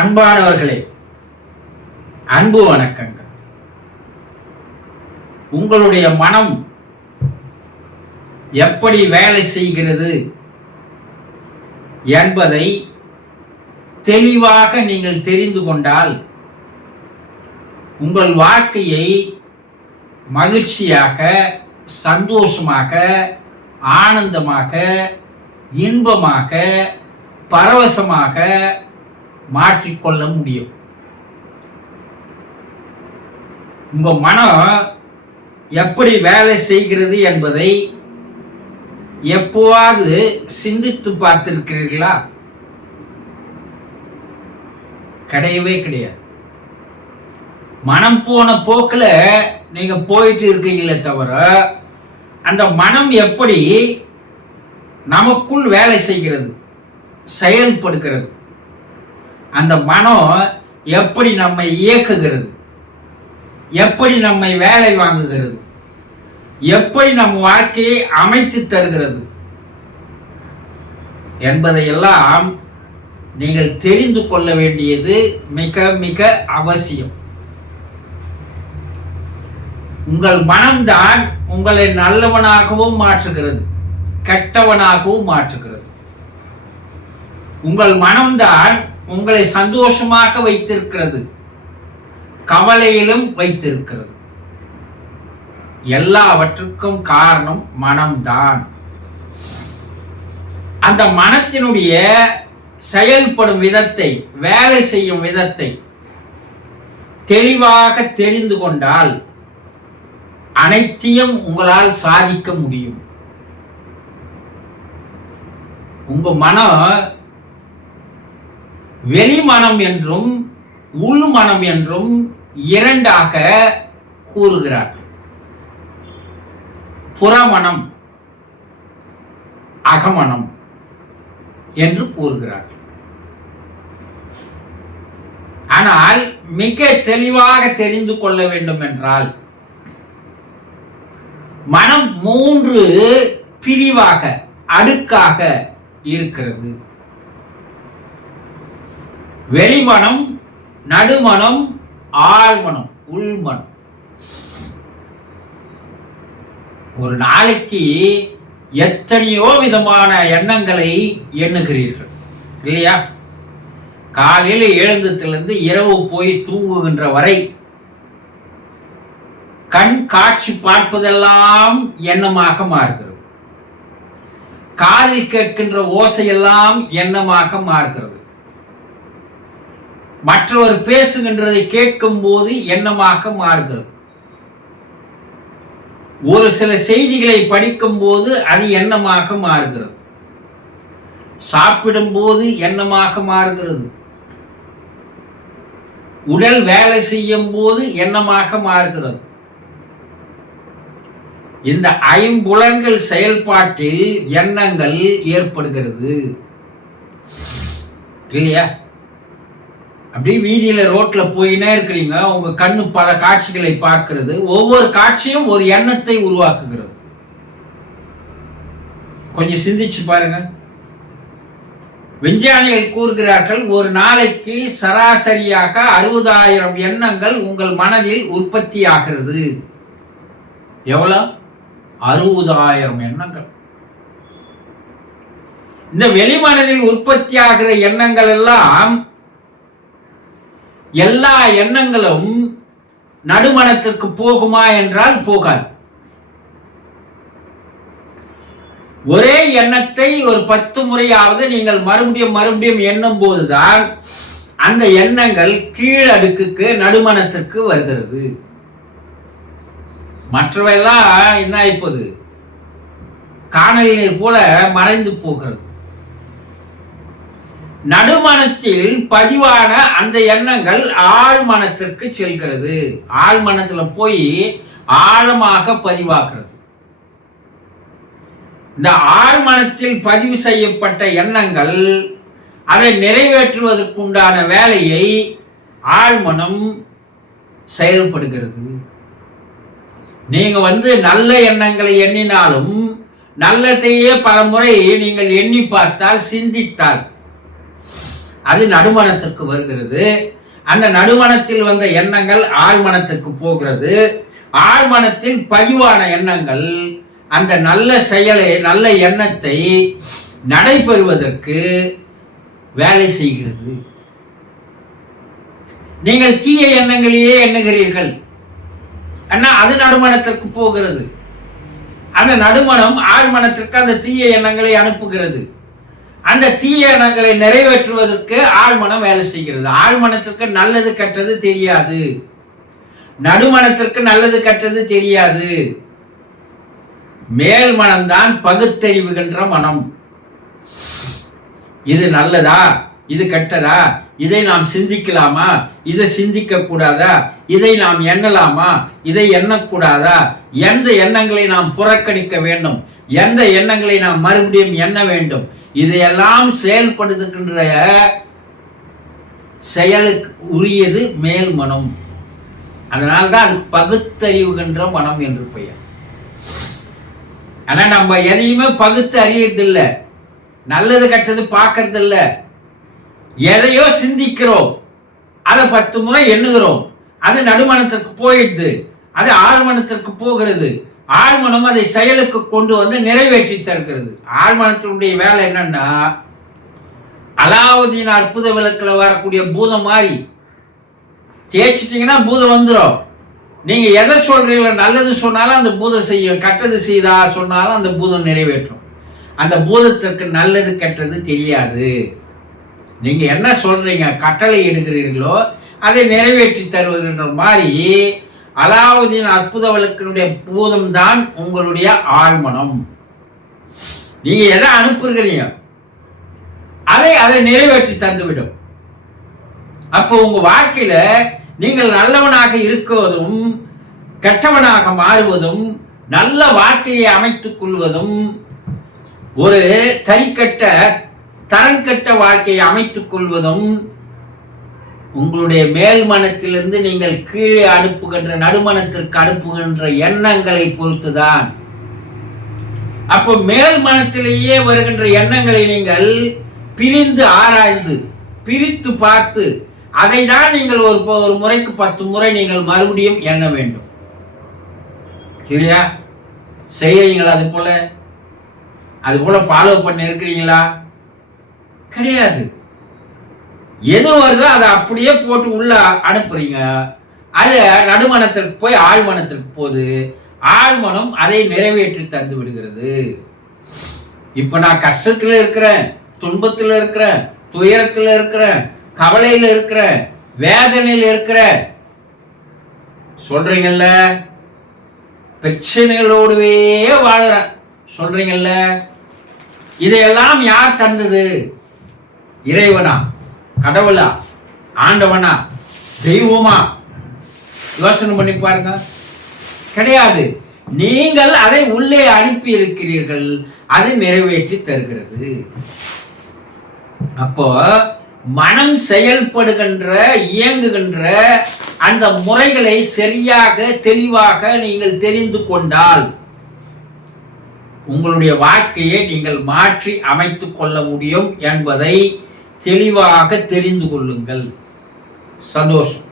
அன்பானவர்களே, அன்பு வணக்கங்கள். உங்களுடைய மனம் எப்படி வேலை செய்கிறது என்பதை தெளிவாக நீங்கள் தெரிந்து கொண்டால் உங்கள் வாழ்க்கையை மகிழ்ச்சியாக, சந்தோஷமாக, ஆனந்தமாக, இன்பமாக, பரவசமாக மாற்றிக்கொள்ள முடியும். உங்க மனம் எப்படி வேலை செய்கிறது என்பதை எப்போவாது சிந்தித்து பார்த்திருக்கிறீர்களா? கிடையவே கிடையாது. மனம் போன போக்குல நீங்க போயிட்டு இருக்கீங்களே தவிர, அந்த மனம் எப்படி நமக்குள் வேலை செய்கிறது, செயல்படுகிறது, அந்த மனம் எப்படி நம்மை இயக்குகிறது, எப்படி நம்மை வேலை வாங்குகிறது, எப்படி நம் வாழ்க்கையை அமைத்து தருகிறது என்பதையெல்லாம் நீங்கள் தெரிந்து கொள்ள வேண்டியது மிக மிக அவசியம். உங்கள் மனம்தான் உங்களை நல்லவனாகவும் மாற்றுகிறது, கெட்டவனாகவும் மாற்றுகிறது. உங்கள் மனம்தான் உங்களை சந்தோஷமாக வைத்திருக்கிறது, கவலையிலும் வைத்திருக்கிறது. எல்லாவற்றுக்கும் காரணம் மனம்தான். அந்த மனத்தினுடைய செயல்படும் விதத்தை, வேலை செய்யும் விதத்தை தெளிவாக தெரிந்து கொண்டால் அனைத்தையும் உங்களால் சாதிக்க முடியும். உங்க மனம் வெளி மனம் என்றும் உள் மனம் என்றும் இரண்டாக கூறுகிறார்கள். புறமனம், அகமனம் என்று கூறுகிறார்கள். ஆனால் மிக தெளிவாக தெரிந்து கொள்ள வேண்டும் என்றால், மனம் 3 பிரிவாக, அடுக்காக இருக்கிறது. வெளிமனம், நடுமனம், ஆழ்மனம், உள்மனம். ஒரு நாளைக்கு எத்தனையோ விதமான எண்ணங்களை எண்ணுகிறீர்கள் இல்லையா? காலையில் எழுந்ததிலிருந்து இரவு போய் தூங்குகின்ற வரை கண் காட்சி பார்ப்பதெல்லாம் எண்ணமாக மாறுகிறது. காதில் கேட்கின்ற ஓசையெல்லாம் எண்ணமாக மாறுகிறது. மற்றவர் பேசுகின்றதை கேட்கும் போது எண்ணமாக மாறுகிறது. ஒரு சில செய்திகளை படிக்கும் போது அது எண்ணமாக மாறுகிறது. சாப்பிடும் போது எண்ணமாக மாறுகிறது. உடல் வேலை செய்யும் போது எண்ணமாக மாறுகிறது. இந்த 5 புலன்கள் செயல்பாட்டில் எண்ணங்கள் ஏற்படுகிறது இல்லையா? அப்படியே வீதியில ரோட்ல போயினே இருக்கிறீங்க, உங்க கண்ணு பல காட்சிகளை பார்க்கிறது. ஒவ்வொரு காட்சியும் ஒரு எண்ணத்தை உருவாக்குகிறது. கொஞ்சம் சிந்திச்சு பாருங்க. விஞ்ஞானிகள் கூறுகிறார்கள், ஒரு நாளைக்கு சராசரியாக 60,000 எண்ணங்கள் உங்கள் மனதில் உற்பத்தி ஆகிறது. எவ்வளவு? 60,000 எண்ணங்கள். இந்த வெளிமனதில் உற்பத்தி ஆகிற எண்ணங்கள் எல்லாம், எல்லா எண்ணங்களும் நடுமனத்திற்கு போகுமா என்றால் போகாது. ஒரே எண்ணத்தை ஒரு 10 முறையாவது நீங்கள் மறுபடியும் எண்ணும் போதுதான் அந்த எண்ணங்கள் கீழ் அடுக்குக்கு, நடுமனத்திற்கு வருகிறது. மற்றவையெல்லாம் என்ன ஆயிப்போது? காணல் நீர் போல மறைந்து போகிறது. நடுமனத்தில் பதிவான அந்த எண்ணங்கள் ஆழ்மனத்திற்கு செல்கிறது. ஆழ்மனத்துல போய் ஆழமாக பதிவாகிறது. இந்த ஆழ்மனத்தில் பதிவு செய்யப்பட்ட எண்ணங்கள் அதை நிறைவேற்றுவதற்குண்டான வேலையை ஆழ்மனம் செயல்படுகிறது. நீங்க நல்ல எண்ணங்களை எண்ணினாலும், நல்லதையே பல முறை நீங்கள் எண்ணி பார்த்தால், சிந்தித்தால் அது நடுமனத்திற்கு வருகிறது. அந்த நடுமனத்தில் வந்த எண்ணங்கள் ஆழ்மனத்திற்கு போகிறது. ஆழ்மனத்தில் பதிவான எண்ணங்கள் அந்த நல்ல செயலை, நல்ல எண்ணத்தை நடைபெறுவதற்கு வேலை செய்கிறது. நீங்கள் தீய எண்ணங்களையே எண்ணுகிறீர்கள், அது நடுமனத்திற்கு போகிறது. அந்த நடுமனம் ஆழ்மனத்திற்கு அந்த தீய எண்ணங்களை அனுப்புகிறது. அந்த தீய எண்ணங்களை நிறைவேற்றுவதற்கு ஆழ்மனம் வேலை செய்கிறது. ஆழ்மனத்திற்கு நல்லது கெட்டது தெரியாது, நடுமனத்திற்கு நல்லது கெட்டது தெரியாது. மேல் மனம்தான் பகுத்தறிவுகின்ற மனம். இது நல்லதா, இது கெட்டதா, இதை நாம் சிந்திக்கலாமா, இதை சிந்திக்க கூடாதா, இதை நாம் எண்ணலாமா, இதை எண்ணக்கூடாதா, எந்த எண்ணங்களை நாம் புறக்கணிக்க வேண்டும், எந்த எண்ணங்களை நாம் மறுபடியும் எண்ண வேண்டும், இதையெல்லாம் செயல்படுத்துகின்ற செயலுக்கு உரியது மேல் மனம். அதனால்தான் அது பகுத்தறிவுகின்ற மனம் என்று பெயர். ஆனா நம்ம எதையுமே பகுத்து அறியறதில்லை, நல்லது கெட்டது பார்க்கறது இல்ல. எதையோ சிந்திக்கிறோம், அதை 10 முறை எண்ணுகிறோம், அது நடுமனத்திற்கு போயிடுது, அது ஆழ்மனத்திற்கு போகிறது. ஆழ்மனம் அதை செயலுக்கு கொண்டு வந்து நிறைவேற்றி தருகிறது. ஆழ்மனத்தினுடைய வேலை என்னன்னா, அலாவுதீன் அற்புத விளக்குல வரக்கூடிய பூதம் மாதிரி தேய்ச்சிட்டீங்கன்னா பூதம் வந்துடும். நீங்க எதை சொல்றீங்களோ, நல்லது சொன்னாலும் அந்த பூதம் செய்யும், கெட்டது செய்தா சொன்னாலும் அந்த பூதம் நிறைவேற்றும். அந்த பூதத்திற்கு நல்லது கெட்டது தெரியாது. நீங்க என்ன சொல்றீங்க, கட்டளை இடுகிறீர்களோ அதை நிறைவேற்றி தருவதுன்ற மாதிரி அலாவுதீன் அற்புத விளக்கினுடைய பூதம் தான் உங்களுடைய ஆழ்மனம். நீங்க எதை அனுப்புகிறீங்க அதை நிறைவேற்றி தந்துவிடும். அப்போ உங்க வாழ்க்கையில நீங்கள் நல்லவனாக இருக்குவதும் கெட்டவனாக மாறுவதும் நல்ல வாழ்க்கையை அமைத்துக் கொள்வதும் ஒரு தரங்கட்ட வாழ்க்கையை அமைத்துக் கொள்வதும் உங்களுடைய மேல் மனத்திலிருந்து நீங்கள் கீழே அனுப்புகின்ற நடுமனத்திற்கு அனுப்புகின்ற எண்ணங்களை பொறுத்துதான். அப்போ மேல் மனத்திலேயே வருகின்ற எண்ணங்களை நீங்கள் பிரிந்து ஆராய்ந்து பிரித்து பார்த்து அதை தான் நீங்கள் ஒரு முறைக்கு 10 முறை நீங்கள் மறுபடியும் எண்ண வேண்டும். சரியா? செய்யறீங்களா? அது போல ஃபாலோ பண்ணி இருக்கிறீங்களா? கிடையாது. எது வருதோ அதை அப்படியே போட்டு உள்ள அனுப்புறீங்க. அது நடுமனத்திற்கு போய் ஆழ்மனத்திற்கு போகுது. ஆழ்மனம் அதை நிறைவேற்றி தந்து விடுகிறது. இப்ப நான் கஷ்டத்துல இருக்கிறேன், துன்பத்துல இருக்கிறேன், துயரத்துல இருக்கிறேன், கவலையில இருக்கிறேன், வேதனையில் இருக்கிறேன் சொல்றீங்கல்ல, பிரச்சனைகளோடவே வாழறேன் சொல்றீங்கல்ல, இதையெல்லாம் யார் தந்தது? இறைவனா, கடவுளா, ஆண்டவனா, தெய்வமா? யோசனை பண்ணி பாருங்க. கிடையாது. நீங்கள் அதை உள்ளே அனுப்பி இருக்கிறீர்கள், அது நிறைவேற்றி தருகிறது. அப்போ மனம் செயல்படுகின்ற இயங்குகின்ற அந்த முறைகளை சரியாக தெளிவாக நீங்கள் தெரிந்து கொண்டால் உங்களுடைய வாழ்க்கையை நீங்கள் மாற்றி அமைத்துக் கொள்ள முடியும் என்பதை தெளிவாக தெரிந்து கொள்ளுங்கள். சந்தோஷம்.